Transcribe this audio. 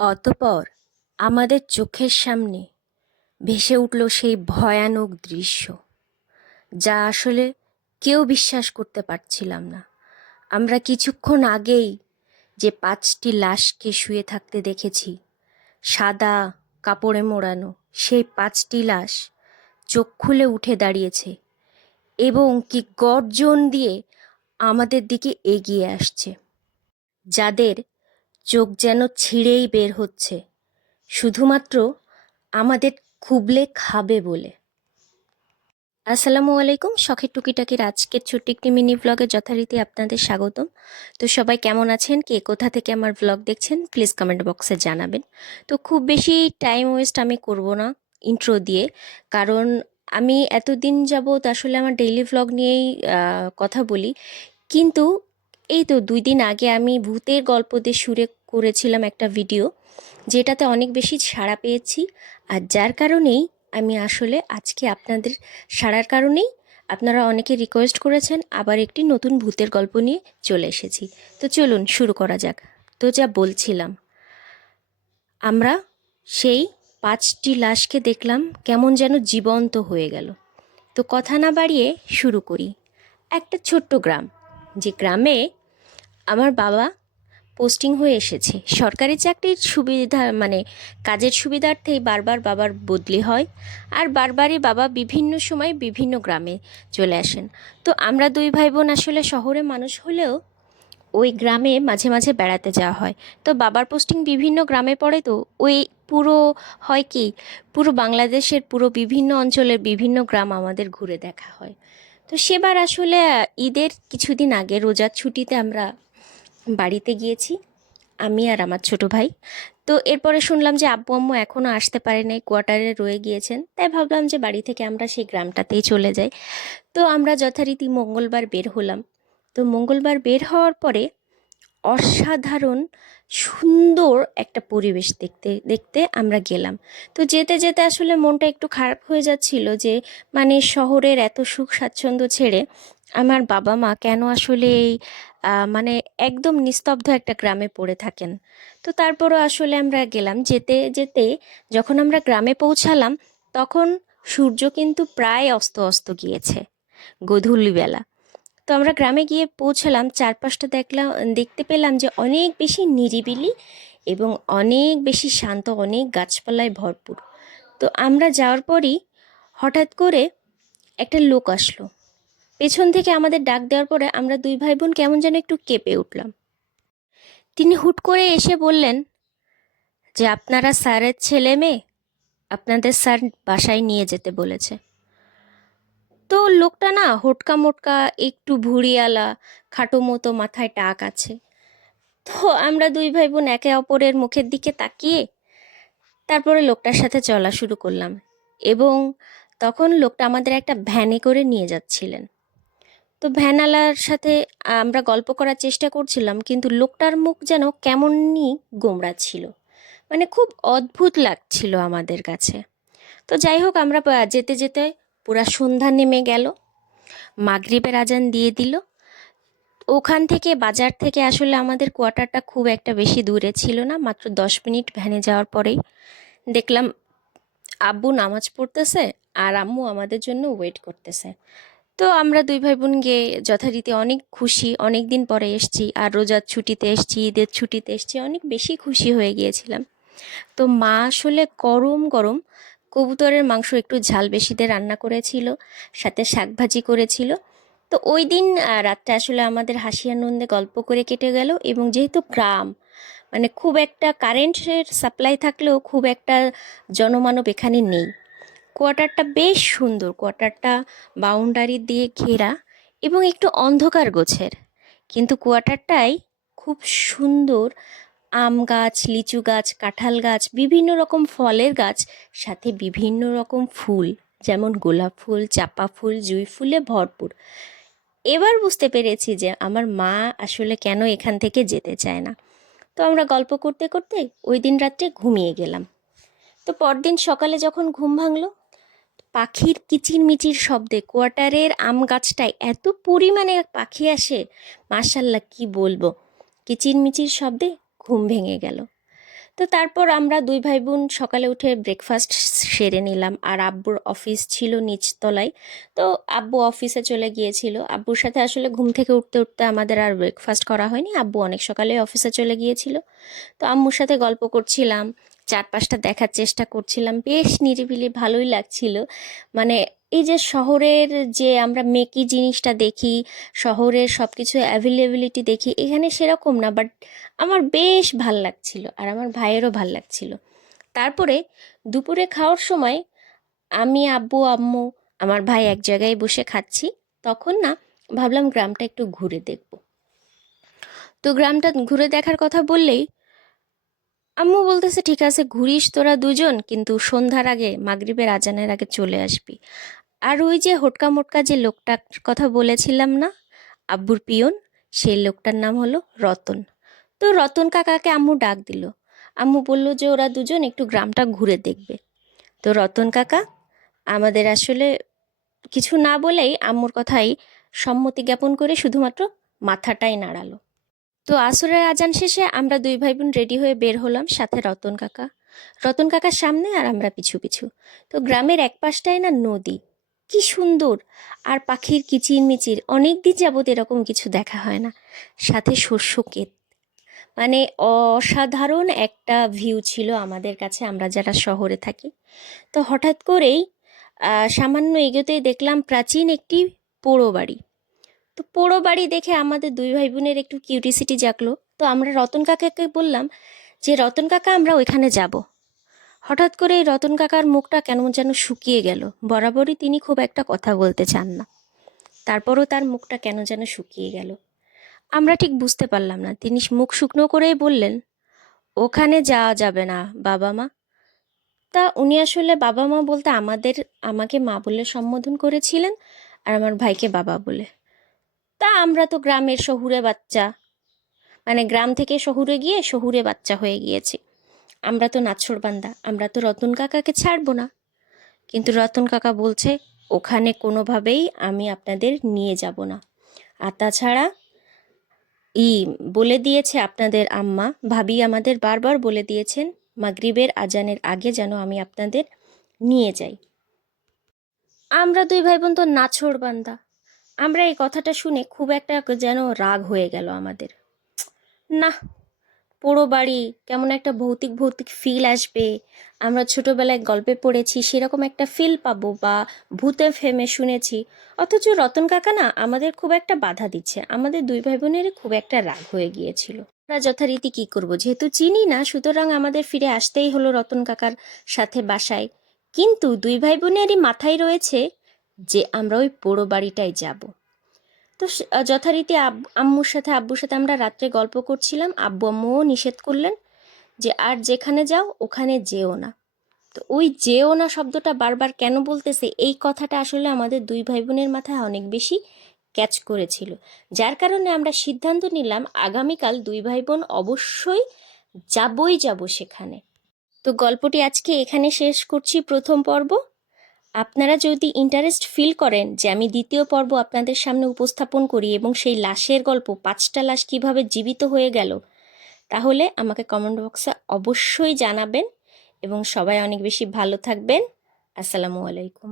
অতঃপর আমাদের চোখের সামনে ভেসে উঠল সেই ভয়ানক দৃশ্য, যা আসলে কেউ বিশ্বাস করতে পারছিলাম না। আমরা কিছুক্ষণ আগেই যে পাঁচটি লাশকে শুয়ে থাকতে দেখেছি, সাদা কাপড়ে মোড়ানো, সেই পাঁচটি লাশ চোখ খুলে উঠে দাঁড়িয়েছে এবং কি গর্জন দিয়ে আমাদের দিকে এগিয়ে আসছে। যাদের চোখ যেন ছিঁড়েই বের হচ্ছে। শুধুমাত্র আমাদের খুবলে খাবে বলে। আসসালামু আলাইকুম, শখের টুকিটাকির আজকের ছোট্ট একটি মিনি ব্লগে যথারীতি আপনাদের স্বাগতম। তো সবাই কেমন আছেন? কে কোথা থেকে আমার ব্লগ দেখছেন? প্লিজ কমেন্ট বক্সে জানাবেন। তো খুব বেশি টাইম ওয়েস্ট আমি করব না ইন্ট্রো দিয়ে। কারণ আমি এতদিন যাবৎ আসলে আমার ডেইলি ব্লগ নিয়েই কথা বলি। কিন্তু এই তো দুই দিন আগে আমি ভূতের গল্প দিয়ে সুরে করেছিলাম একটা ভিডিও, যেটাতে অনেক বেশি সাড়া পেয়েছি। আর যার কারণেই আমি আসলে আজকে আপনাদের সাড়ার কারণেই আপনারা অনেকে রিকোয়েস্ট করেছেন, আবার একটি নতুন ভূতের গল্প নিয়ে চলে এসেছি। তো চলুন শুরু করা যাক। তো যা বলছিলাম, আমরা সেই পাঁচটি লাশকে দেখলাম, কেমন যেন জীবন্ত হয়ে গেল। তো কথা না বাড়িয়ে শুরু করি। একটা ছোট্ট গ্রাম, যে গ্রামে আমার বাবা পোস্টিং হয়ে এসেছে। সরকারি চাকরির সুবিধা মানে কাজের সুবিধার্থেই বারবার বাবার বদলি হয় আর বারবারই বাবা বিভিন্ন সময় বিভিন্ন গ্রামে চলে আসেন। তো আমরা দুই ভাই বোন আসলে শহরে মানুষ হলেও ওই গ্রামে মাঝে মাঝে বেড়াতে যাওয়া হয়। তো বাবার পোস্টিং বিভিন্ন গ্রামে পড়ে তো ওই পুরো হয় কি, পুরো বাংলাদেশের পুরো বিভিন্ন অঞ্চলের বিভিন্ন গ্রাম আমাদের ঘুরে দেখা হয়। তো সেবার আসলে ঈদের কিছুদিন আগে রোজার ছুটিতে আমরা বাড়িতে গিয়েছি, আমি আর আমার ছোট ভাই। তো এরপরে শুনলাম যে আব্বু আম্মু এখনও আসতে পারে নাই, কোয়ার্টারে রয়ে গিয়েছেন। তাই ভাবলাম যে বাড়ি থেকে আমরা সেই গ্রামটাতেই চলে যাই। তো আমরা যথারীতি মঙ্গলবার বের হলাম। তো মঙ্গলবার বের হওয়ার পরে অসাধারণ, সুন্দর একটা পরিবেশ দেখতে দেখতে আমরা গেলাম। তো যেতে যেতে আসলে মনটা একটু খারাপ হয়ে যাচ্ছিল যে মানে শহরের এত সুখ স্বাচ্ছন্দ্য ছেড়ে আমার বাবা মা কেন আসলে এই মানে একদম নিস্তব্ধ একটা গ্রামে পড়ে থাকেন। তো তারপরও আসলে আমরা গেলাম যেতে যেতে যখন আমরা গ্রামে পৌঁছালাম তখন সূর্য কিন্তু প্রায় অস্ত অস্ত গিয়েছে গোধূলিবেলা তো আমরা গ্রামে গিয়ে পৌঁছালাম, চারপাশটা দেখলাম, দেখতে পেলাম যে অনেক বেশি নিরিবিলি এবং অনেক বেশি শান্ত, অনেক গাছপালায় ভরপুর। তো আমরা যাওয়ার পরই হঠাৎ করে একটা লোক আসলো। পেছন থেকে আমাদের ডাক দেওয়ার পরে আমরা দুই ভাই বোন কেমন যেন একটু কেঁপে উঠলাম। তিনি হুট করে এসে বললেন, যে আপনারা স্যারের ছেলে মেয়ে, আপনাদের স্যার বাসায় নিয়ে যেতে বলেছে। তো লোকটা না হোটকা মোটকা, একটু ভুঁড়িয়ালা খাটো মতো মাথায় টাক আছে। তো আমরা দুই ভাই বোন একে অপরের মুখের দিকে তাকিয়ে তারপরে লোকটার সাথে চলা শুরু করলাম এবং তখন লোকটা আমাদের একটা ভ্যানে করে নিয়ে যাচ্ছিলেন। তো ভ্যানালার সাথে আমরা গল্প করার চেষ্টা করছিলাম, কিন্তু লোকটার মুখ যেন কেমনই গোমড়া ছিল। মানে খুব অদ্ভুত লাগছিল আমাদের কাছে। তো যাই হোক, আমরা যেতে যেতে পুরা সন্ধ্যা নেমে গেল। মাগরিবের আজান দিয়ে দিল। ওখান থেকে বাজার থেকে আসলে আমাদের কোয়ার্টারটা খুব একটা বেশি দূরে ছিল না, মাত্র দশ মিনিট ভ্যানে যাওয়ার পরেই। দেখলাম আব্বু নামাজ পড়তেছে আর আম্মু আমাদের জন্য ওয়েট করতেছে। তো আমরা দুই ভাই বোন গিয়ে যথারীতি অনেক খুশি অনেক দিন পরে এসছি আর রোজার ছুটিতে এসছি, ঈদের ছুটিতে এসছি, অনেক বেশি খুশি হয়ে গিয়েছিলাম। তো মা আসলে গরম গরম কবুতরের মাংস একটু ঝাল বেশিতে রান্না করেছিল, সাথে শাকভাজি করেছিল। তো ওই দিন রাতটা আসলে আমাদের হাসি আনন্দে গল্প করে কেটে গেল এবং যেহেতু গ্রাম মানে খুব একটা কারেন্টের সাপ্লাই থাকলেও খুব একটা জনমানব এখানে নেই। কোয়ার্টারটা বেশ সুন্দর। কোয়ার্টারটা বাউন্ডারি দিয়ে ঘেরা এবং একটু অন্ধকার গোছের। কিন্তু কোয়ার্টারটাই খুব সুন্দর আম গাছ, লিচু গাছ, কাঁঠাল গাছ, বিভিন্ন রকম ফলের গাছ, সাথে বিভিন্ন রকম ফুল, যেমন গোলাপ ফুল, চাপা ফুল, জুঁই ফুলে ভরপুর। এবার বুঝতে পেরেছি যে আমার মা আসলে কেন এখান থেকে যেতে চায় না। তো আমরা গল্প করতে করতে ওই দিন রাত্রে ঘুমিয়ে গেলাম। তো পরদিন সকালে যখন ঘুম ভাঙলো পাখির কিচিরমিচির শব্দে কোয়ার্টারের আম গাছটায় এত পরিমাণে পাখি আসে মার্শাল্লাহ কি বলব। কিচিরমিচির শব্দে ঘুম ভেঙে গেল। তো তারপর আমরা দুই ভাই বোন সকালে উঠে ব্রেকফাস্ট সেরে নিলাম। আর আব্বুর অফিস ছিল নিচতলায়। তো আব্বু অফিসে চলে গিয়েছিল। আব্বুর সাথে আসলে ঘুম থেকে উঠতে উঠতে আমাদের আর ব্রেকফাস্ট করা হয়নি। আব্বু অনেক সকালে অফিসে চলে গিয়েছিল। তো আম্মুর সাথে গল্প করছিলাম। চারপাশটা দেখার চেষ্টা করছিলাম। বেশ নিরিবিলি, ভালোই লাগছিল। মানে এই যে শহরের যে আমরা মেকি জিনিসটা দেখি, শহরের সব কিছু অ্যাভেলেবিলিটি দেখি, এখানে সেরকম না বাট আমার বেশ ভালো লাগছিল আর আমার ভাইয়েরও ভালো লাগছিল। তারপরে দুপুরে খাওয়ার সময় আমি, আব্বু, আম্মু, আমার ভাই এক জায়গায় বসে খাচ্ছি। তখন না, ভাবলাম গ্রামটা একটু ঘুরে দেখব। তো গ্রামটা ঘুরে দেখার কথা বললেই আম্মু বলতেছে, ঠিক আছে, ঘুরিস তোরা দুজন, কিন্তু সন্ধ্যার আগে, মাগরিবের আজানের আগে চলে আসবি। আর ওই যে হোটকা মোটকা যে লোকটার কথা বলেছিলাম না, আব্বুর পিয়ন, সেই লোকটার নাম হলো রতন। তো রতন কাকাকে আম্মু ডাক দিল। আম্মু বলল যে, ওরা দুজন একটু গ্রামটা ঘুরে দেখবে। তো রতন কাকা, আমাদের আসলে কিছু না বলেই আম্মুর কথাই সম্মতি জ্ঞাপন করে শুধুমাত্র মাথাটাই নাড়ালো। তো আসরের আজান শেষে আমরা দুই ভাই বোন রেডি হয়ে বের হলাম সাথে রতন কাকা। রতন কাকার সামনে আর আমরা পিছু পিছু। তো গ্রামের এক পাশটায় না নদী। কি সুন্দর! আর পাখির কিচির মিচির অনেক দিন যাবত এরকম কিছু দেখা হয় না। সাথে শস্য ক্ষেত। মানে অসাধারণ একটা ভিউ ছিল আমাদের কাছে, আমরা যারা শহরে থাকি। তো হঠাৎ করেই সামান্য এগোতেই দেখলাম প্রাচীন একটি পোড়ো বাড়ি। তো পোড়ো বাড়ি দেখে আমাদের দুই ভাই বোনের একটু কিউরিসিটি জাগলো। তো আমরা রতন কাকাকে বললাম যে, রতন কাকা, আমরা ওইখানে যাব। হঠাৎ করে এই রতন কাকার মুখটা কেন যেন শুকিয়ে গেল। বরাবরই তিনি খুব একটা কথা বলতে চান না। তারপরও তার মুখটা কেন যেন শুকিয়ে গেল। আমরা ঠিক বুঝতে পারলাম না। তিনি মুখ শুকনো করেই বললেন, ওখানে যাওয়া যাবে না বাবা মা তা উনি আসলে বাবা মা বলতে আমাদের, আমাকে মা বলে সম্বোধন করেছিলেন আর আমার ভাইকে বাবা বলে। তা আমরা তো গ্রামের শহুরে বাচ্চা। মানে গ্রাম থেকে শহুরে গিয়ে শহুরে বাচ্চা হয়ে গিয়েছি। আমরা তো নাছরবান্দা আমরা তো রতন কাকাকে ছাড়বো না। কিন্তু রতন কাকা বলছে, ওখানে কোনোভাবেই আমি আপনাদের নিয়ে যাব না। আর তাছাড়া ই বলে দিয়েছে আপনাদের আম্মা, ভাবি আমাদের বারবার বলে দিয়েছেন, মাগরিবের আজানের আগে যেন আমি আপনাদের নিয়ে যাই। আমরা দুই ভাই বোন তো নাছরবান্দা আমরা এই কথাটা শুনে খুব একটা যেন রাগ হয়ে গেল আমাদের। না পোড়ো বাড়ি কেমন একটা ভৌতিক ভৌতিক ফিল আসবে। আমরা ছোটোবেলায় গল্পে পড়েছি, সেরকম একটা ফিল পাবো বা ভূতে ফেমে শুনেছি। অথচ রতন কাকা না আমাদের খুব একটা বাধা দিচ্ছে। আমাদের দুই ভাই বোনের খুব একটা রাগ হয়ে গিয়েছিল। আমরা যথারীতি কি করব? যেহেতু চিনি না, সুতরাং আমাদের ফিরে আসতেই হলো রতন কাকার সাথে বাসায়। কিন্তু দুই ভাই বোনেরই মাথায় রয়েছে যে আমরা ওই পোড়ো বাড়িটায় যাব। তো যথারীতি আম্মুর সাথে, আব্বুর সাথে আমরা রাত্রে গল্প করছিলাম। আব্বু, আম্মুও নিষেধ করলেন যে, আর যেখানে যাও, ওখানে যেও না। তো ওই যেও না শব্দটা বারবার কেন বলতেছে, এই কথাটা আসলে আমাদের দুই ভাই বোনের মাথায় অনেক বেশি ক্যাচ করেছিল। যার কারণে আমরা সিদ্ধান্ত নিলাম, আগামীকাল দুই ভাই বোন অবশ্যই যাবই যাব সেখানে। তো গল্পটি আজকে এখানে শেষ করছি। প্রথম পর্ব আপনারা যদি ইন্টারেস্ট ফিল করেন যে আমি দ্বিতীয় পর্ব আপনাদের সামনে উপস্থাপন করি এবং সেই লাশের গল্প, পাঁচটা লাশ কীভাবে জীবিত হয়ে গেল, তাহলে আমাকে কমেন্ট বক্সে অবশ্যই জানাবেন এবং সবাই অনেক বেশি ভালো থাকবেন। আসসালামু আলাইকুম।